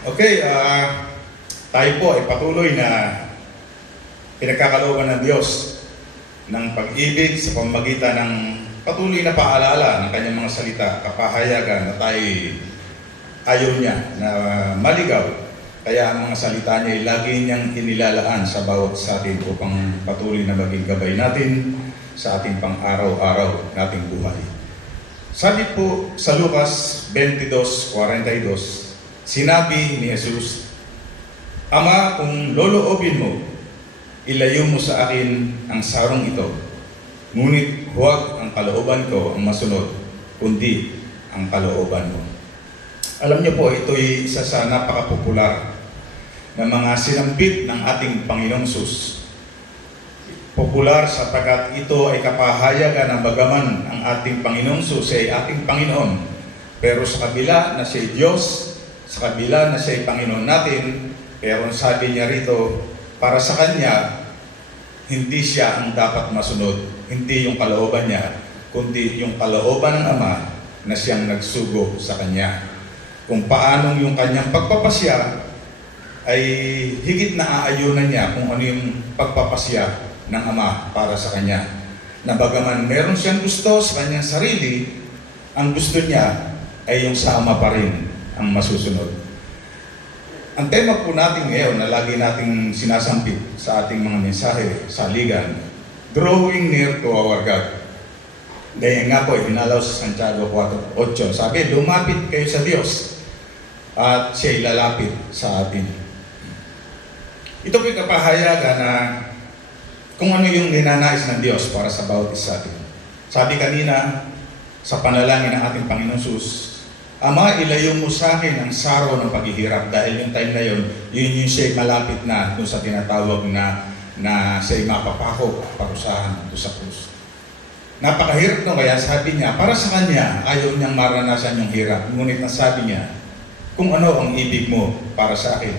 Okay, tayo po ay patuloy na pinagkakalooban ng Diyos ng pag-ibig sa pamamagitan ng patuloy na paalala ng kanyang mga salita, kapahayagan na tayo ayaw niya na maligaw. Kaya ang mga salita niya ay lagi niyang inilalaan sa bawat sa atin upang patuloy na maging gabay natin sa ating pang-araw-araw nating buhay. Sabi po sa Lucas 22:42, sinabi ni Jesus, Ama, kung loloobin mo, ilayo mo sa akin ang sarong ito. Ngunit huwag ang kalooban ko ang masunod, kundi ang kalooban mo. Alam niyo po, ito'y isa sa napaka-popular na mga sinampit ng ating Panginoong Sus. Popular sapagkat ito ay kapahayagan ng bagaman ang ating Panginoong Sus ay ating Panginoon. Pero sa kabila na siya Diyos, sa kabila na siya Panginoon natin, pero sabi niya rito, para sa Kanya, hindi siya ang dapat masunod, hindi yung kalooban niya, kundi yung kalooban ng Ama na siyang nagsugo sa Kanya. Kung paanong yung Kanyang pagpapasya ay higit na aayunan niya kung ano yung pagpapasya ng Ama para sa Kanya. Na bagaman meron siyang gusto sa Kanyang sarili, ang gusto niya ay yung sa Ama pa rin ang masusunod. Ang tema po natin ngayon na lagi nating sinasampit sa ating mga mensahe sa Ligan, drawing near to our God. Dahil nga po, hinalaw sa Santiago 4:8, sabi, lumapit kayo sa Diyos at siya'y lalapit sa atin. Ito po'y kapahayagan na kung ano yung ninanais ng Diyos para sa bawat isa atin. Sabi kanina, sa panalangin ng ating Panginoon Jesus, Ama, ilayo mo sa akin ang saro ng paghihirap dahil yung time na yun siya'y malapit na dun sa tinatawag na siya'y mapapako, parusahan doon sa krus. Napakahirap no, kaya sabi niya, para sa Kanya, ayaw niyang maranasan yung hirap. Ngunit nasabi niya, kung ano ang ibig mo para sa akin,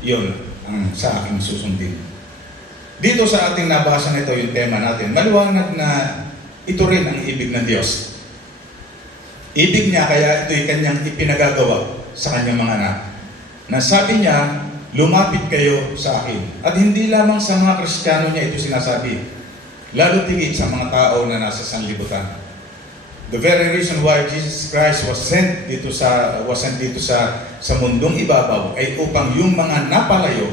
yun ang sa aking susundin. Dito sa ating nabasa nito yung tema natin, maliwanag na ito rin ang ibig ng Diyos. Ibig niya, kaya ito'y kanyang ipinagagawa sa kanyang mga anak. Na sabi niya, lumapit kayo sa akin. At hindi lamang sa mga Kristiyano niya ito sinasabi, lalo tigit sa mga tao na nasa sanlibutan. The very reason why Jesus Christ was sent dito sa mundong ibabaw ay upang yung mga napalayo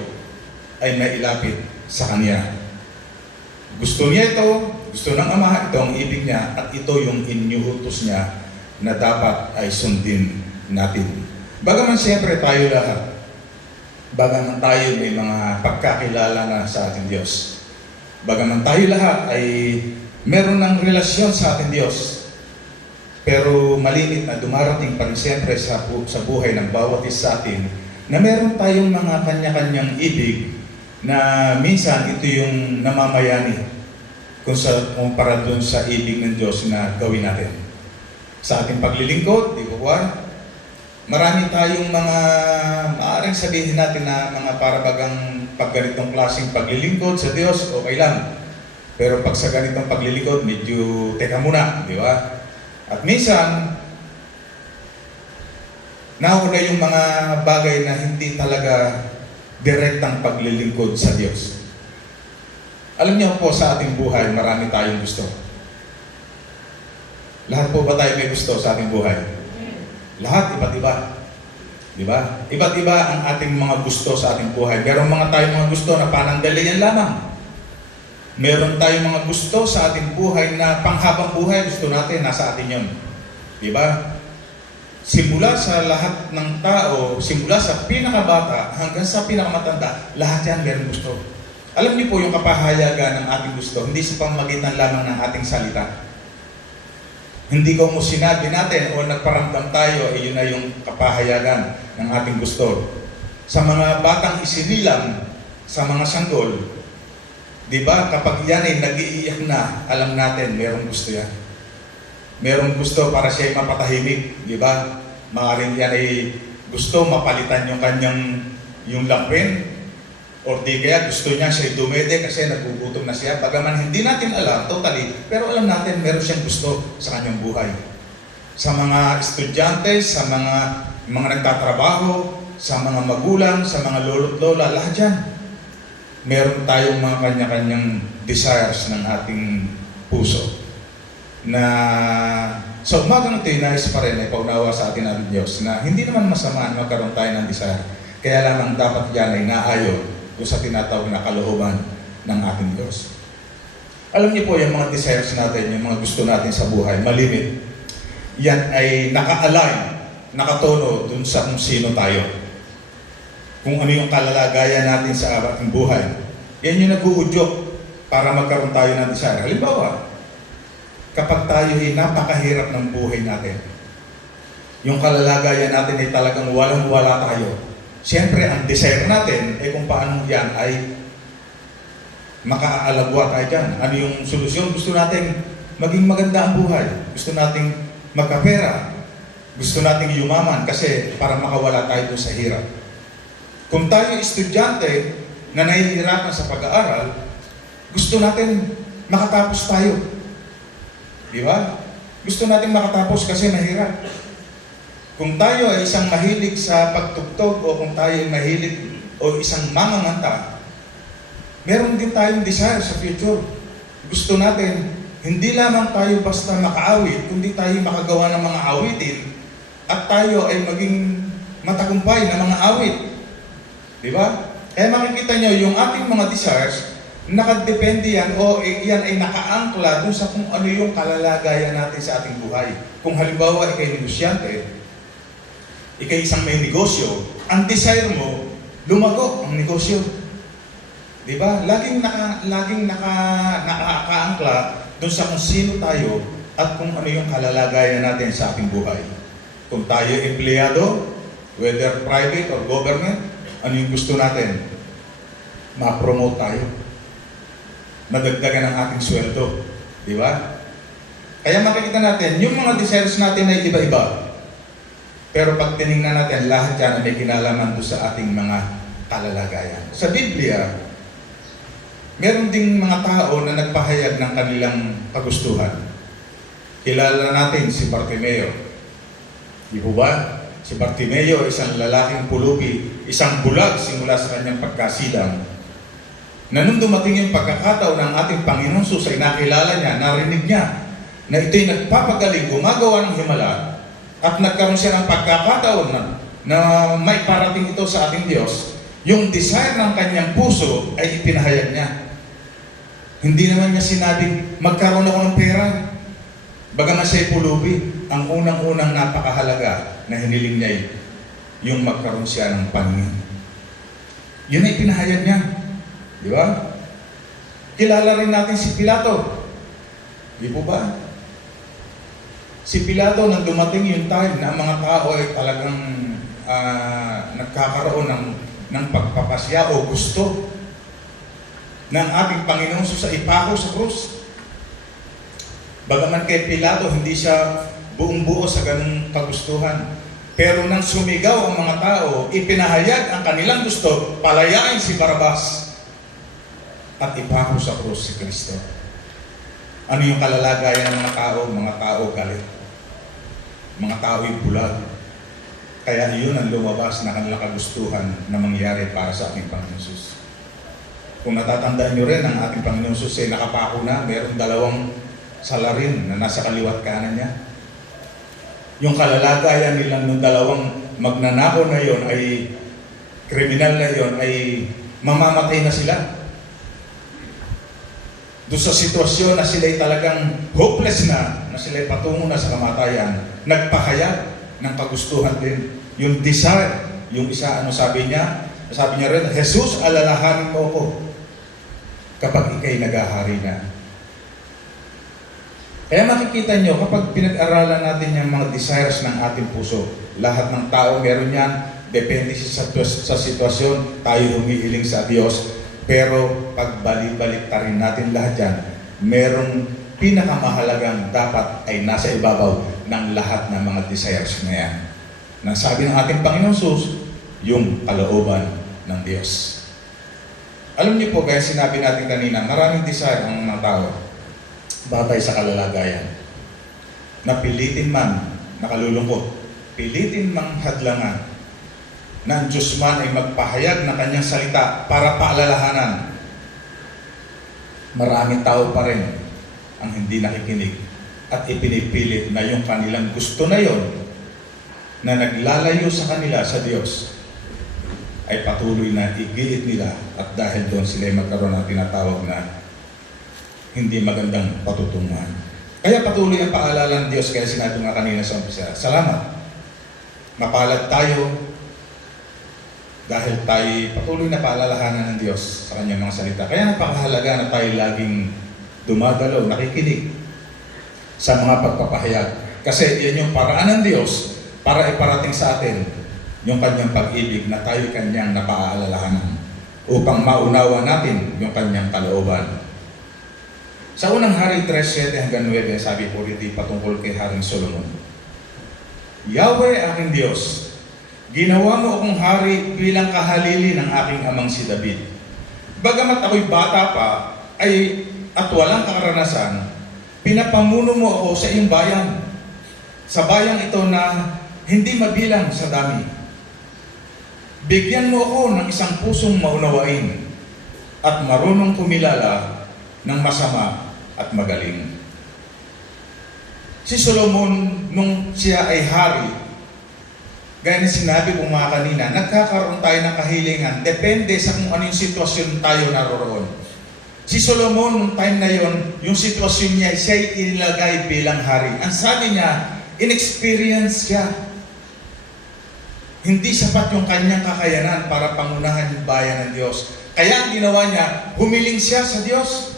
ay mailapit sa Kanya. Gusto niya ito, gusto ng Ama, ito ang ibig niya, at ito yung inyuhutos niya na dapat ay sundin natin. Bagaman siyempre tayo lahat, bagaman tayo may mga pagkakilala na sa ating Diyos, bagaman tayo lahat ay meron ng relasyon sa ating Diyos, pero malimit na dumarating pa rin siyempre sa buhay ng bawat isa sa atin na meron tayong mga kanya-kanyang ibig na minsan ito yung namamayani kumpara dun sa ibig ng Diyos na gawin natin. Sa ating paglilingkod, di ba Juan? Marami tayong mga, maaaring sabihin natin na mga parabagang pag ganitong klaseng paglilingkod sa Diyos, okay lang. Pero pag sa ganitong paglilingkod, medyo teka muna, di ba? At minsan, nauna yung mga bagay na hindi talaga direktang paglilingkod sa Diyos. Alam niyo po, sa ating buhay, marami tayong gusto. Lahat po ba tayo may gusto sa ating buhay? Lahat, iba't iba. Di ba? Iba't iba ang ating mga gusto sa ating buhay. Meron mga tayong mga gusto na panandalian lamang. Meron tayong mga gusto sa ating buhay na panghabang buhay. Gusto natin, nasa atin yun. Di ba? Simula sa lahat ng tao, simula sa pinakabata hanggang sa pinakamatanda, lahat yan meron gusto. Alam niyo po yung kapahayagan ng ating gusto, hindi sa pamamagitan lamang ng ating salita. Hindi ko mo sinabi natin o nagparamdam tayo, yun na yung kapahayagan ng ating gusto. Sa mga batang isinilang, sa mga sanggol, di ba, kapag yan ay nag-iiyak na, alam natin, merong gusto yan. Merong gusto para siya ay mapatahimik, di ba? Maaaring yan ay gusto mapalitan yung kanyang yung lampin, o di kaya gusto niya siya dumede kasi nagugutom na siya. Bagaman hindi natin alam totally, pero alam natin meron siyang gusto sa kanyang buhay. Sa mga estudyante, sa mga nagtatrabaho, sa mga magulang, sa mga lolo't lola, lahat yan. Meron tayong mga kanya-kanyang desires ng ating puso na sa umagang ito'y nais pa rin ay paunawa sa atin ng Diyos na hindi naman masama magkaroon tayo ng desire. Kaya lamang dapat yan ay naayon kung sa tinatawag na kalooban ng ating Diyos. Alam niyo po, yung mga desires natin, yung mga gusto natin sa buhay, malimit. Yan ay naka-align, nakatono dun sa kung sino tayo. Kung ano yung kalalagayan natin sa ating buhay. Yan yung nag-uudyok para magkaroon tayo ng desire. Halimbawa, kapag tayo ay napakahirap ng buhay natin, yung kalalagayan natin ay talagang walang-wala tayo. Siyempre, ang desire natin ay kung paano yan ay makaalagwa tayo dyan. Ano yung solusyon? Gusto nating maging maganda ang buhay. Gusto nating magkapera. Gusto nating yumaman kasi para makawala tayo doon sa hirap. Kung tayo estudyante na nahihirapan sa pag-aaral, gusto natin makatapos tayo. Di ba? Gusto natin makatapos kasi mahirap. Kung tayo ay isang mahilig sa pagtugtog o kung tayo ay mahilig o isang mamamanta, meron din tayong desire sa future. Gusto natin, hindi lamang tayo basta makaawit, kundi tayo makagawa ng mga awitin at tayo ay maging matagumpay na mga awit. Di ba? Kaya makikita nyo, yung ating mga desires, nakadepende yan o yan ay nakaangkla dun sa kung ano yung kalalagayan natin sa ating buhay. Kung halimbawa, ikay negosyante, ikay isang may negosyo, ang desire mo, lumago ang negosyo. Di ba? Laging nakakaangkla dun sa kung sino tayo at kung ano yung kalalagayan natin sa ating buhay. Kung tayo empleyado, whether private or government, ano yung gusto natin? Ma-promote tayo. Madagdagan ang ating sweldo. Di ba? Kaya makikita natin, yung mga desires natin ay iba-iba. Pero pag tinignan natin, lahat yan ay may kinalaman doon sa ating mga kalalagayan. Sa Biblia, meron ding mga tao na nagpahayag ng kanilang kagustuhan. Kilala natin si Bartimeo. Di po ba? Si Bartimeo, isang lalaking pulubi, isang bulag simula sa kanyang pagkasilang. Na nung dumating yung pagkakataon ng ating Panginoon Jesus ay nakilala niya, narinig niya na ito'y nagpapagaling, gumagawa ng himala at nagkaroon siya ng pagkakataon na may parating ito sa ating Diyos. Yung desire ng kanyang puso ay ipinahayag niya. Hindi naman niya sinabing, magkaroon ako ng pera. Bagaman siya'y pulubi, ang unang-unang napakahalaga na hiniling niya yung magkaroon siya ng paningin. Yun ay pinahayag niya. Di ba? Kilala rin natin si Pilato. Di po ba? Si Pilato, nang dumating yung time na ang mga tao ay talagang nagkakaroon ng pagpapasya o gusto ng ating Panginoon sa ipako sa krus. Bagaman kay Pilato, hindi siya buong buo sa ganung kagustuhan. Pero nang sumigaw ang mga tao, ipinahayag ang kanilang gusto, palayain si Barabas at ipako sa krus si Kristo. Ano yung kalalagayan ng mga tao? Mga tao galit. Mga tao yung bulag. Kaya iyon ang lumabas na kanilang kagustuhan na mangyari para sa ating Panginoon Jesus. Kung natatandaan nyo rin, ang ating Panginoon Jesus ay nakapako na, mayroong dalawang salarin na nasa kaliwat kanan niya. Yung kalalagayan nilang ng dalawang magnanakaw na yon ay kriminal na yon ay mamamatay na sila. Doon sa sitwasyon na sila'y talagang hopeless na sila'y patungo na sa kamatayan, nagpahayag ng kagustuhan din. Yung desire, yung isa, ano sabi niya? Sabi niya rin, Jesus, alalahanin mo ko kapag ikay naghahari na. Kaya makikita nyo, kapag pinag-aralan natin yung mga desires ng ating puso, lahat ng tao meron yan, depende sa sitwasyon, tayo humihiling sa Diyos. Pero pag balik-balik ta rin natin lahat yan, merong pinakamahalagang dapat ay nasa ibabaw ng lahat ng mga desires na yan. Nang sabi ng ating Panginoon Jesus, yung kalooban ng Diyos. Alam niyo po, kaya sinabi natin kanina, maraming desire ang mga tao batay sa kalalagayan. Napilitin man, nakalulungkot, pilitin mang hadlangan na ang Diyos man ay magpahayag ng kanyang salita para paalalahanan, maraming tao pa rin ang hindi nakikinig at ipinipilit na yung kanilang gusto na yon na naglalayo sa kanila sa Diyos ay patuloy na igiit nila, at dahil doon sila ay magkaroon ng tinatawag na hindi magandang patutunguhan. Kaya patuloy ang paalala ng Diyos, kaya sinabi nga kanina sa umpisa, salamat. Mapalad tayo dahil tayo patuloy na paalalahanan ng Diyos sa kanyang mga salita. Kaya napakahalaga na tayo laging dumadalaw, nakikinig sa mga pagpapahayag. Kasi yan yung paraan ng Diyos para iparating sa atin yung kanyang pag-ibig na tayo kanyang napaalalahanan upang maunawa natin yung kanyang kalooban. Sa unang Hari 3:7 hanggang 9, sabi po rito patungkol kay Haring Solomon, Yahweh aking Diyos, ginawa mo akong hari bilang kahalili ng aking amang si David. Bagamat ako'y bata pa at walang karanasan, pinapamuno mo ako sa iyong bayan. Sa bayang ito na hindi mabilang sa dami. Bigyan mo ako ng isang pusong maunawain at marunong kumilala ng masama at magaling. Si Solomon, nung siya ay hari, gaya na sinabi ko mga kanina, nagkakaroon tayo ng kahilingan. Depende sa kung ano yung sitwasyon tayo naroroon. Si Solomon, nung time na yon, yung sitwasyon niya, siya'y inilagay bilang hari. Ang sabi niya, inexperience siya. Hindi sapat yung kanyang kakayanan para pangunahan yung bayan ng Diyos. Kaya ang ginawa niya, humiling siya sa Diyos.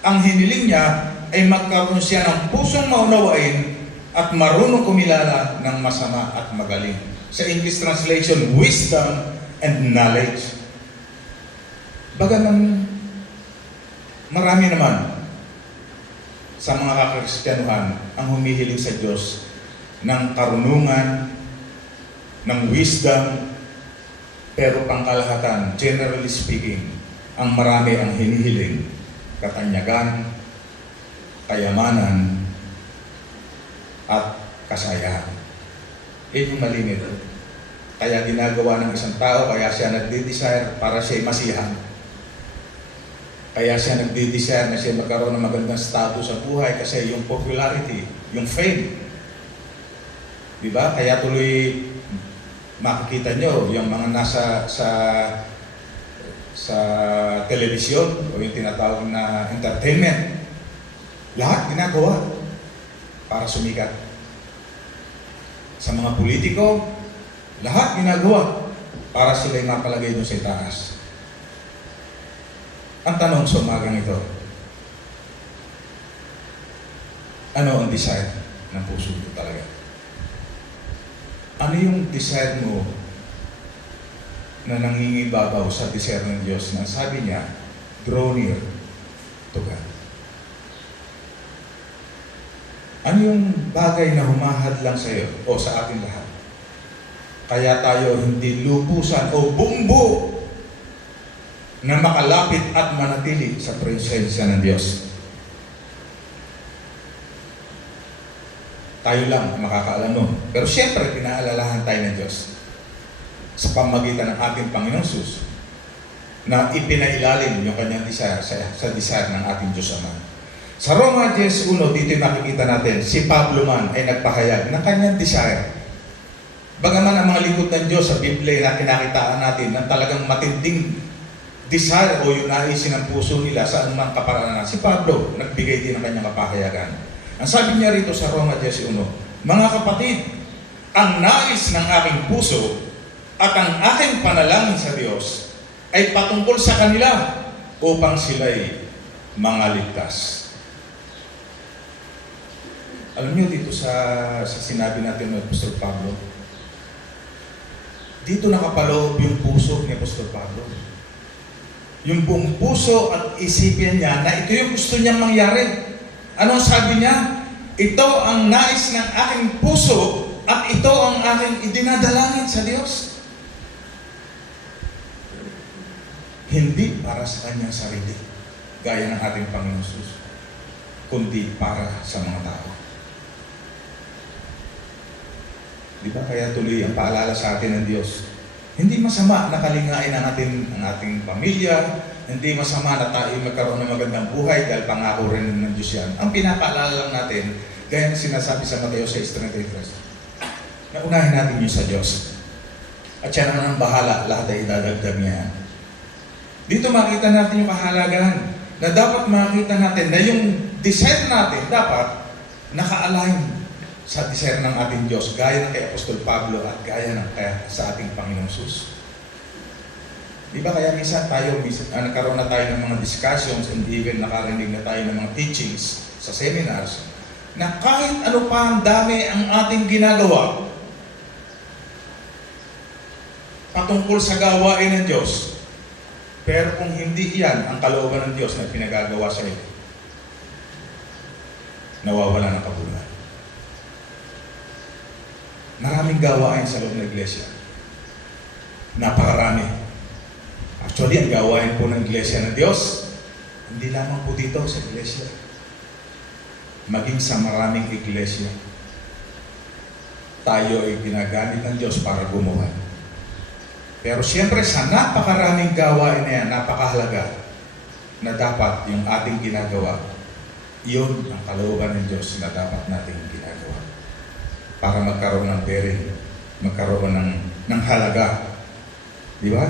Ang hiniling niya ay magkaroon siya ng pusong maunawain at marunong kumilala ng masama at magaling. Sa English translation, wisdom and knowledge. Bagaman marami naman sa mga kakristyanuhan ang humihiling sa Diyos ng karunungan, ng wisdom, pero pangkalahatan, generally speaking, ang marami ang hinihiling katanyagan, kayamanan, at kasayahan. Yun yung mali nito. Kaya ginagawa ng isang tao, kaya siya nagde-desire para siya masihan. Kaya siya nagde-desire na siya magkaroon ng magandang status sa buhay kasi yung popularity, yung fame. Diba? Kaya tuloy makikita nyo yung mga nasa sa telebisyon o yung tinatawag na entertainment. Lahat ginagawa para sumikat. Sa mga politiko, lahat ginagawa para sila'y mapalagay doon sa itaas. Ang tanong sa umagang ito, ano ang desire ng puso ko talaga? Ano yung desire mo na nangingibabaw sa desire ng Diyos na sabi niya, draw near to God? Ano yung bagay na humahad lang sa iyo o sa ating lahat? Kaya tayo hindi lubusan o bumbu na makalapit at manatili sa presensya ng Diyos. Tayo lang makakaalam nun. Pero siyempre, pinaalalahan tayo ng Diyos sa pamagitan ng ating Panginoong Sus na ipinailalim yung kanyang desire sa desire ng ating Diyos Ama. Sa Roma 10:1, dito nakikita natin, si Pablo man ay nagpahayag ng kanyang desire. Bagaman ang mga lingkod ng Diyos sa Biblia na kinakitaan natin ng talagang matinding desire o yung naisin ng puso nila sa anumang kaparaanan, si Pablo nagbigay din ng kanyang kapahayagan. Ang sabi niya rito sa Roma 10:1, mga kapatid, ang nais ng aking puso at ang aking panalangin sa Diyos ay patungkol sa kanila upang sila'y mangaligtas. Alam niyo dito sa sinabi natin ng Apostol Pablo, dito nakapaloob yung puso ni Apostol Pablo. Yung buong puso at isipin niya na ito yung gusto niyang mangyari. Ano sabi niya? Ito ang nais ng aking puso at ito ang aking idinadalangin sa Diyos. Hindi para sa kanyang sarili, gaya ng ating Panginoon Jesus, kundi para sa mga tao. Di ba? Kaya tuloy ang paalala sa atin ng Diyos. Hindi masama na kalingain ang ating pamilya, hindi masama na tayo magkaroon ng magandang buhay dahil pangako rin ng Diyos yan. Ang pinapaalala lang natin, gaya ng sinasabi sa Mateo 6:33, na unahin natin yung sa Diyos. At siya naman ang bahala, lahat ay idadagdag niya. Dito makita natin yung kahalagahan na dapat makita natin na yung desire natin dapat naka-align sa desire ng ating Diyos, gaya ng kay Apostol Pablo at gaya ng sa ating Panginoong Sus. Di ba kaya minsan nagkaroon na tayo ng mga discussions and even nakarinig na tayo ng mga teachings sa seminars na kahit ano pa ang dami ang ating ginagawa patungkol sa gawain ng Diyos, pero kung hindi iyan ang kalooban ng Diyos na pinagagawa sa iyo, nawawala ng kabuluhan. Maraming gawain sa loob ng iglesia. Napakarami. Actually, ang gawain po ng iglesia ng Diyos, hindi lamang po dito sa iglesia. Maging sa maraming iglesia, tayo ay ginagamit ng Diyos para gumawa. Pero siyempre, sa napakaraming gawain na yan, napakahalaga na dapat yung ating ginagawa, yun ang kalooban ng Diyos na dapat nating ginagawa. Para magkaroon ng bearing, magkaroon ng halaga. Di ba?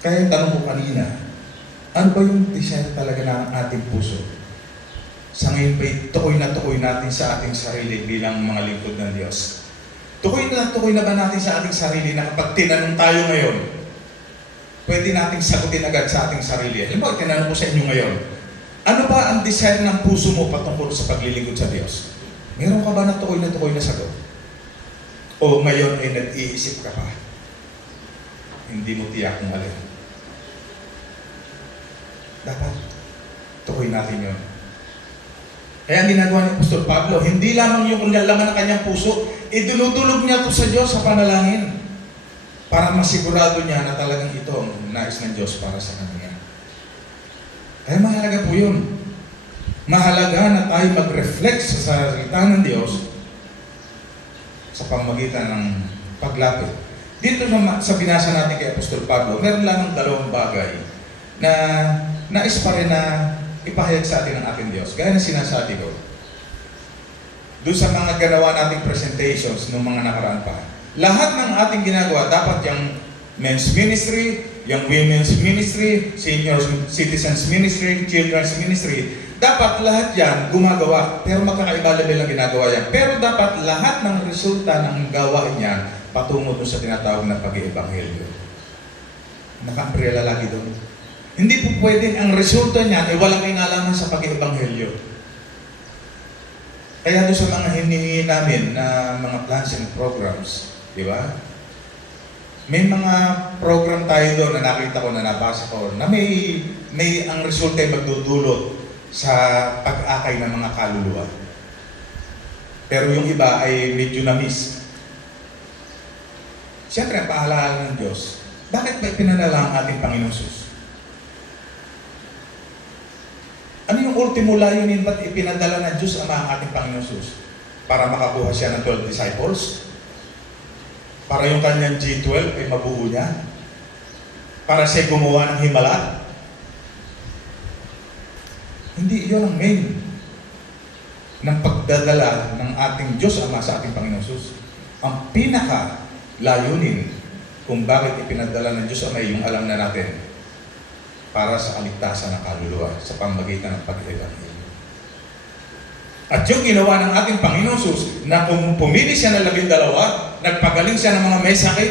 Kaya yung tanong ko kanina, ano ba yung desire talaga ng ating puso? Sa ngayon ba'y tukoy natin sa ating sarili bilang mga lingkod ng Diyos? Tukoy na ba natin sa ating sarili na kapag tinanong tayo ngayon, pwede nating sagutin agad sa ating sarili? Halimbawa, tinanong ko sa inyo ngayon, ano ba ang desire ng puso mo patungkol sa paglilingkod sa Diyos? Meron ka ba na tukoy na sagot? O ngayon ay nag-iisip ka pa? Hindi mo tiyak kung alin. Dapat tukoy natin yun. Kaya ang ginagawa ni Apostol Pablo, hindi lamang yung laman ng kanyang puso, iduludulog niya ito sa Diyos sa panalangin para masigurado niya na talagang ito ang nais ng Diyos para sa kanya. Kaya mahalaga po yun. Mahalaga na tayo mag-reflect sa salita ng Diyos sa pamamagitan ng paglapit. Dito sa binasa natin kay Apostol Pablo, meron lamang dalawang bagay na nais pa rin na ipahayag sa atin ng ating Diyos. Gaya na sinasabi ko, doon sa mga ganawa nating presentations noong mga nakaraan pa, lahat ng ating ginagawa, dapat yung men's ministry, yung women's ministry, senior citizens ministry, children's ministry, dapat lahat yan gumagawa. Pero magkakaiba level ang ginagawa yan. Pero dapat lahat ng resulta ng gawain yan patungo doon sa tinatawag na pag-iebanghelyo. Naka-umbrella lagi doon. Hindi po pwedeng ang resulta niyan ay walang kinalaman sa pag-iebanghelyo. Kaya doon sa mga hinihingi namin na mga plans and programs, di ba? May mga program tayo doon na nakita ko, na nabasa ko, na may ang resulta ay magdudulot sa pag-akay ng mga kaluluwa. Pero yung iba ay medyo na-miss. Siyempre, ang paalala ng Diyos, bakit ba ipinadala ang ating Panginoong Sus? Ano yung ultimo layunin ba't ipinadala ng Diyos ang ating Panginoong Sus? Para makabuha siya ng 12 disciples? Para yung kanyang G12 ay mabuo niya? Para siya gumawa ng himala? Hindi iyon ang main ng pagdadala ng ating Diyos Ama sa ating Panginoong Sus. Ang pinaka layunin kung bakit ipinadala ng Diyos Ama yung alam na natin, para sa kaligtasan ng kaluluwa sa pamamagitan ng pag-ebanghelyo. At yung ginawa ng ating Panginoong Sus, na kung pumili siya ng 12, nagpagaling siya ng mga may sakit,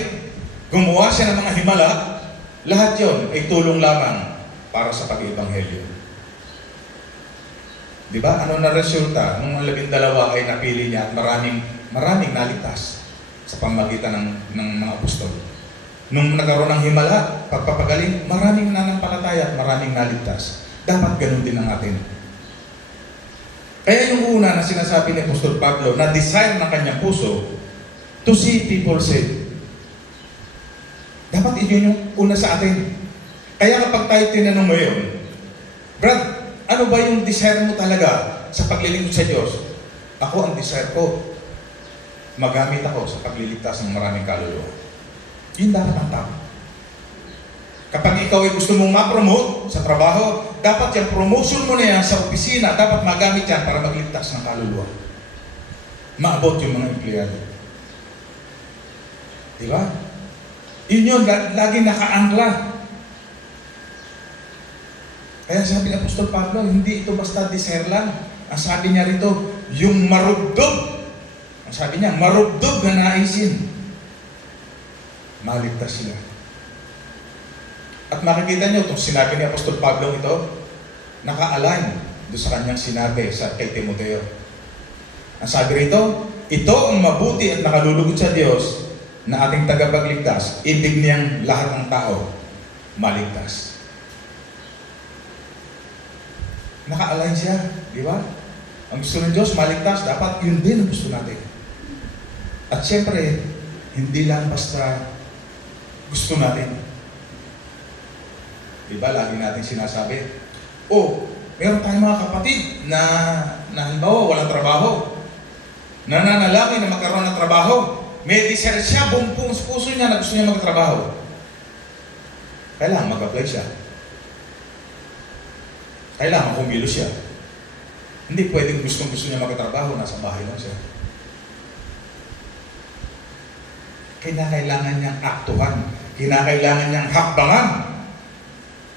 gumawa siya ng mga himala, lahat yon ay tulong lamang para sa pag-ebanghelyo. Di ba? Ano na resulta? Nung 12 ay napili niya at maraming naligtas sa pamamagitan ng mga apostol. Nung nagkaroon ng himala, pagpapagaling, maraming nanampalataya at maraming naligtas. Dapat ganun din ang atin. Kaya yung una na sinasabi ni Apostol Pablo, na desire ng kanyang puso, to see people saved. Dapat yun yung una sa atin. Kaya kapag tayo tinanong ngayon, Brad, ano ba yung desire mo talaga sa paglilingkod sa Diyos? Ako, ang desire ko, magamit ako sa pagliligtas ng maraming kaluluwa. Yun dapat ang tao. Kapag ikaw ay gusto mong ma-promote sa trabaho, dapat yung promotion mo na yan sa opisina, dapat magamit yan para magligtas ng kaluluwa. Maabot yung mga empleyado. Di ba? Yun yun, lagi nakaangkla. Kaya sabi ng Apostol Pablo, hindi ito basta desire lang. Ang sabi niya rito, yung marugdog. Ang sabi niya, marugdog na naisin. Maligtas sila. At makikita niyo, itong sinabi ni Apostol Pablo ito, naka-align doon sa kanyang sinabi kay Timoteo. Ang sabi rito, ito ang mabuti at nakalulugod sa Diyos na ating tagapagligtas. Ibig niyang lahat ng tao maligtas. Naka-align siya, di ba? Ang gusto ng Diyos, maligtas, dapat yun din ang gusto natin. At siyempre, hindi lang basta gusto natin. Di ba, lagi natin sinasabi, meron tayong mga kapatid na halimbawa walang trabaho. Nananalangin na magkaroon ng trabaho. May desire siya, buong puso niya na gusto niya magtrabaho. Kailangan mag-apply siya. Kailangan kumilos siya. Hindi pwedeng gusto niya magtrabaho, nasa bahay lang siya. Kinakailangan niyang aktuhan. Kinakailangan niyang hakbangan.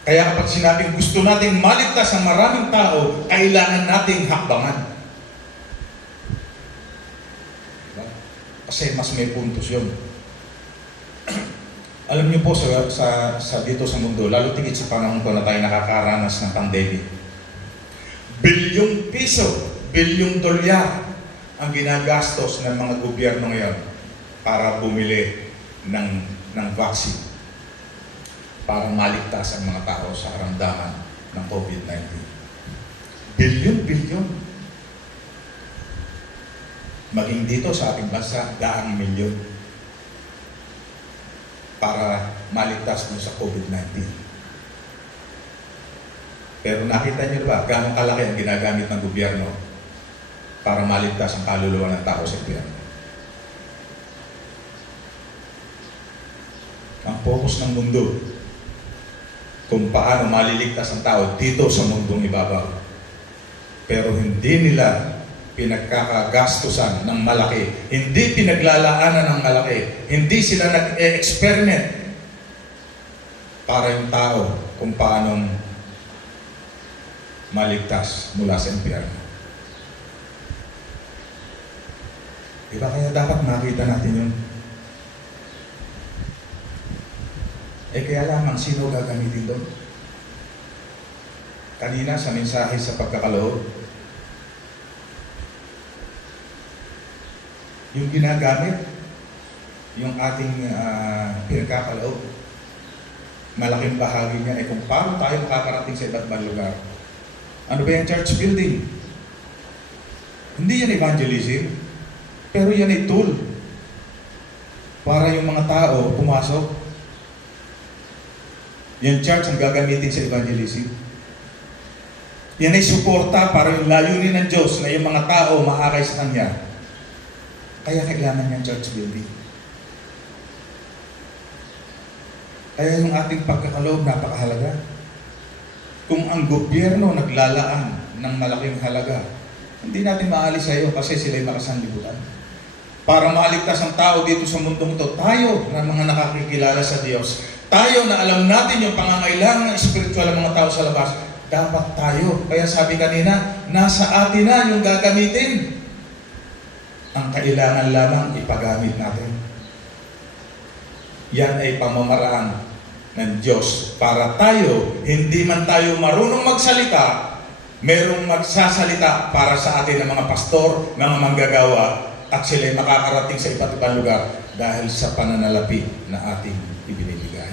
Kaya kapag sinabing gusto nating maligtas ang maraming tao, kailangan nating hakbangan. Diba? Kasi mas may puntos yun. Alam niyo po sa dito sa mundo, lalo tigit sa panahon ko na tayo nakakaranas ng pandemic, bilyong piso, bilyong dolyar ang ginagastos ng mga gobyerno ngayon para bumili ng vaccine para maligtas ang mga tao sa karamdaman ng COVID-19. Bilyon. Maging dito sa ating bansa, daang milyon para maligtas mo sa COVID-19. Pero nakita niyo ba, gaano kalaki ang ginagamit ng gobyerno para maligtas ang kaluluwa ng tao sa gobyerno? Ang focus ng mundo kung paano maliligtas ang tao dito sa mundong ibabaw. Pero hindi nila pinagkakagastusan ng malaki. Hindi pinaglalaanan ng malaki. Hindi sila nag-experiment para yung tao kung paano maligtas mula sa impyerno. Diba kaya dapat makita natin yun? Kaya lamang, sino gagamitin doon? Kanina sa mensahe sa pagkakaloob, yung ginagamit, yung ating pinagkakaloob, malaking bahagi niya ay kung paano tayo makakarating sa iba't ibang lugar. Ano ba yung church building? Hindi yan evangelism, pero yan ay tool para yung mga tao pumasok. Yung church ang gagamitin sa evangelism. Yan ay suporta para yung layunin ng Diyos na yung mga tao maakay sa Kanya. Kaya kailangan niyang church building. Kaya yung ating pagkakaloob napakahalaga. Kung ang gobyerno naglalaan ng malaking halaga, hindi natin maalis sa iyo kasi sila'y makasanlibutan. Para maaligtas ang tao dito sa mundong ito, tayo na mga nakakikilala sa Diyos, tayo na alam natin yung pangangailangan ng spiritual ng mga tao sa labas, dapat tayo. Kaya sabi kanina, nasa atin na yung gagamitin. Ang kailangan lamang ipagamit natin. Yan ay pamamaraan ng Diyos para tayo, hindi man tayo marunong magsalita, merong magsasalita para sa atin ng mga pastor, mga manggagawa, at sila'y makakarating sa iba't ibang lugar dahil sa pananalapi na ating ibinibigay.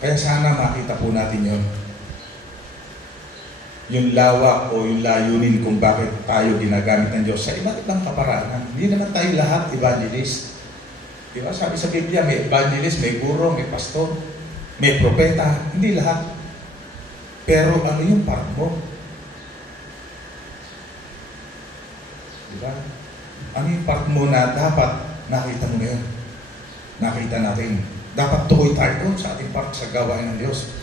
Kaya sana makita po natin yun. Yung lawak o yung layunin kung bakit tayo ginagamit ng Diyos sa iba't ibang kaparaanan. Hindi naman tayo lahat evangelist. Diba? Sabi sa Biblia, may evangelist, may guro, may pastor, may propeta. Hindi lahat. Pero ano yung part mo? Di ba? Ano yung part mo na dapat nakita mo ngayon? Nakita natin. Dapat tukoy tayo doon sa ating part sa gawain ng Diyos.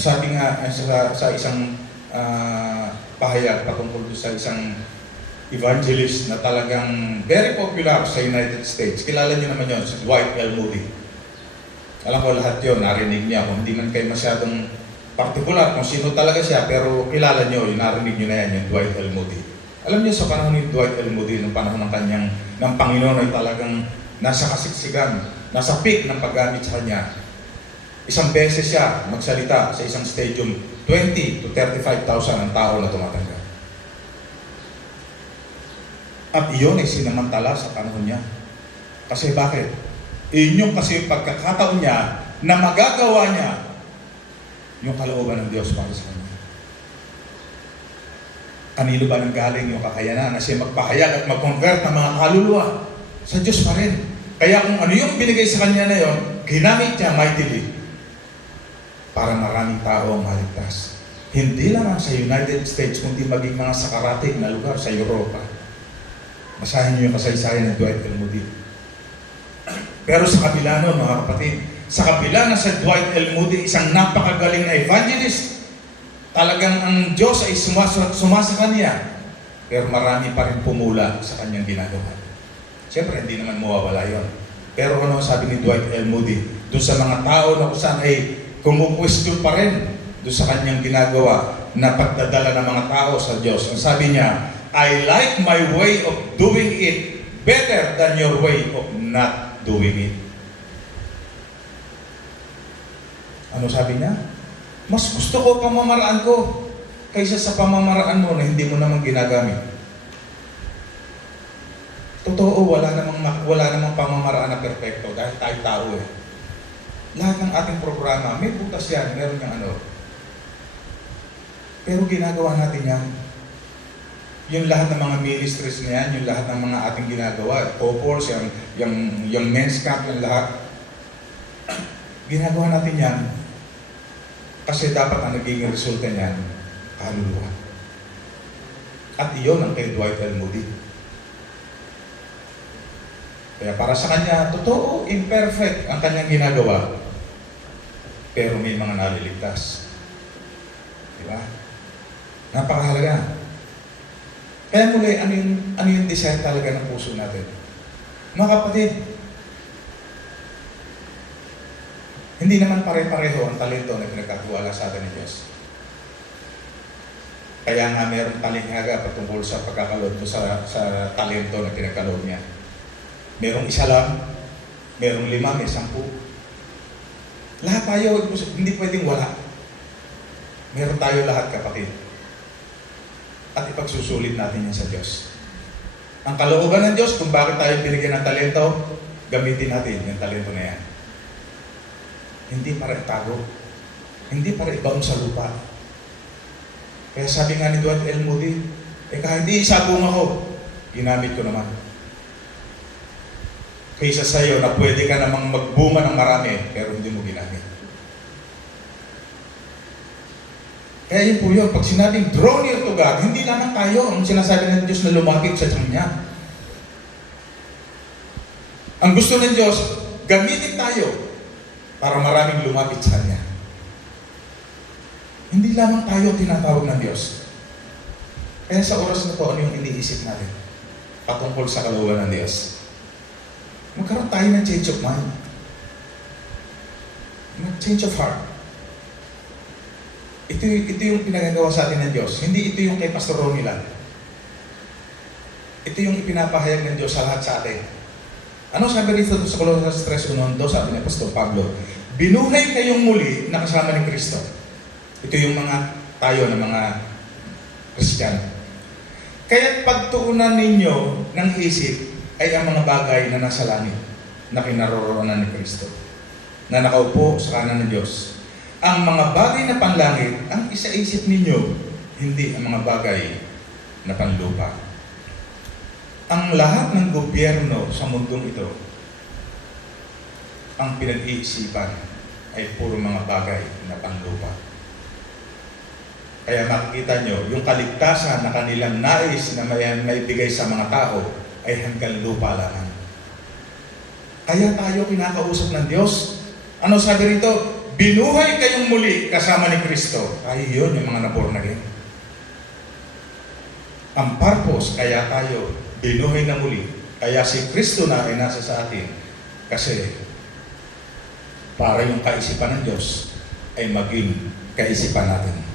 Sabi nga sa isang pahayag patungkol sa isang evangelist na talagang very popular sa United States. Kilala niyo naman yun, si Dwight L. Moody. Alam ko lahat yun, narinig niya. Kung hindi man kayo masyadong particular kung sino talaga siya, pero kilala niyo, narinig niyo na yan, yung Dwight L. Moody. Alam niyo sa panahon ni Dwight L. Moody, ng panahon ng Panginoon ay talagang nasa kasiksigan, nasa peak ng paggamit sa kanya. Isang beses siya magsalita sa isang stadium, 20 to 35,000 ang tao na tumatanggap. At iyon ay sinamantala sa panahon niya. Kasi bakit? Iyon kasi yung pagkakataon niya na magagawa niya yung kalooban ng Diyos para sa kanya. Kanino ba nang galing yung kakayanan na siya magpahayag at mag-convert ng mga kaluluwa? Sa Diyos pa rin. Kaya kung ano yung binigay sa kanya na yon, ginamit niya mightily para maraming tao ang maligtas. Hindi lang sa United States, kundi maging mga sakaratig na lugar sa Europa. Basahin niyo yung kasaysayan ng Dwight L. Moody. Pero sa kabila nun, mga kapatid, sa kabila na sa Dwight L. Moody, isang napakagaling na evangelist, talagang ang Diyos ay sumasa kanya, pero marami pa rin pumula sa kanyang ginagawa. Siyempre, hindi naman mawawala yon. Pero ano sabi ni Dwight L. Moody? Doon sa mga tao na kung saan ay kumupwesto pa rin doon sa kanyang ginagawa na pagdadala ng mga tao sa Diyos. Ang sabi niya, I like my way of doing it better than your way of not doing it. Ano sabi niya? Mas gusto ko pamamaraan ko kaysa sa pamamaraan mo na hindi mo naman ginagamit. Totoo, wala namang pamamaraan na perfecto dahil tayo tao eh. Lahat ng ating programa, may butas yan, meron yung ano. Pero ginagawa natin yan. Yung lahat ng mga ministries na yan, yung lahat ng mga ating ginagawa, couples, yung men's camp, yung lahat. Ginagawa natin yan kasi dapat ang naging resulta niyan, kaluluwa. At iyon ang kay Dwight L. Moody. Kaya para sa kanya, totoo, imperfect ang kanyang ginagawa. Pero may mga naliligtas. Diba? Napakahalaga. Kaya muli, ano yung desire talaga ng puso natin? Mga kapatid, hindi naman pare-pareho ang talento na pinagkatiwala sa atin ng Diyos. Kaya nga mayroong talinghaga patungkol sa pagkakaloob sa talento na pinagkaloob niya. Merong isa lang, merong 5, may 10. Lahat tayo, hindi pwedeng wala. Meron tayo lahat, kapatid. At ipagsusulit natin yan sa Diyos. Ang kalooban ng Diyos, kung bakit tayo binigyan ng talento, gamitin natin yung talento na yan. Hindi para itago. Hindi para ibaon sa lupa. Kaya sabi nga ni Dwight L. Moody, kahit hindi isabong ako, ginamit ko naman. Kaysa sa'yo na pwede ka namang magbunga ng marami, pero hindi mo ginamit. Kaya yun po yun, pag sinabing draw near to God, hindi lamang tayo ang sinasabi ng Diyos na lumapit sa Kanya. Ang gusto ng Diyos, gamitin tayo para maraming lumapit sa Kanya. Hindi lamang tayo tinatawag ng Diyos. Kaya sa oras na ito, ano yung iniisip natin patungkol sa kalooban ng Diyos? Magkaroon tayo ng change of mind. Change of heart. Ito yung pinagagawa sa atin ng Diyos. Hindi ito yung kay Pastor Ronnie lang. Ito yung ipinapahayag ng Diyos sa lahat sa atin. Ano sabi rito sa Colossus 3:1-2, sabi ni Pastor Pablo? Binuhay kayong muli na kasama ni Kristo. Ito yung mga tayo na mga Kristiyano. Kaya pagtuunan ninyo ng isip ay ang mga bagay na nasa langit na kinaroroonan ni Kristo, na nakaupo sa kanan ng Diyos. Ang mga bagay na panlangit, ang isaisip ninyo, hindi ang mga bagay na panlupa. Ang lahat ng gobyerno sa mundong ito, ang pinag-iisipan ay puro mga bagay na panlupa. Kaya makikita nyo, yung kaligtasan na kanilang nais na maibigay sa mga tao ay hanggang lupa lang. Kaya tayo kinakausap ng Diyos. Ano sabi rito? Binuhay kayong muli kasama ni Kristo. Ay yun, yung mga naborn again. Ang purpose, kaya tayo binuhay na muli. Kaya si Kristo na ay nasa sa atin. Kasi para yung kaisipan ng Diyos ay maging kaisipan natin.